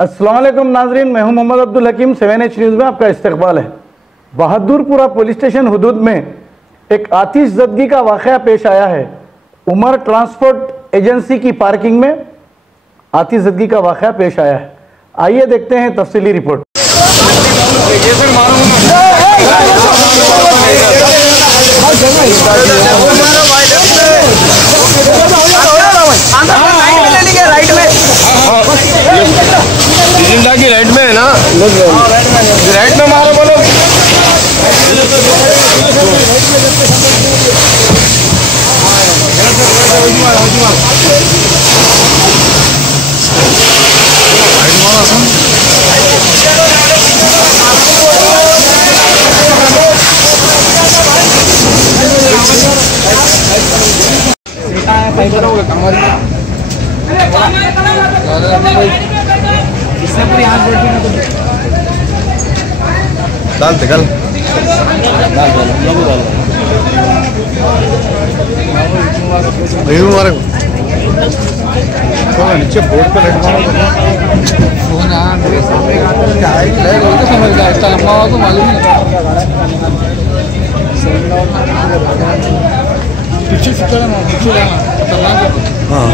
अस्सलाम वालेकुम नाजरीन, मैं हूं मोहम्मद अब्दुल हकीम। 7H न्यूज़ में आपका इस्तकबाल है। बहादुरपुरा पुलिस स्टेशन हुदूद में एक आतिशज़दगी का वाक़या पेश आया है। उमर ट्रांसपोर्ट एजेंसी की पार्किंग में आतिशज़दगी का वाक़या पेश आया है। आइए देखते हैं तफसीली रिपोर्ट। की राइट में है ना, राइट में मारो बोलो। डाल दे कल मारे नीचे बोर्ड पर रेड मारो। समझ गया, इसका लंबा हुआ तो मालूम नहीं। पीछे पीछे हाँ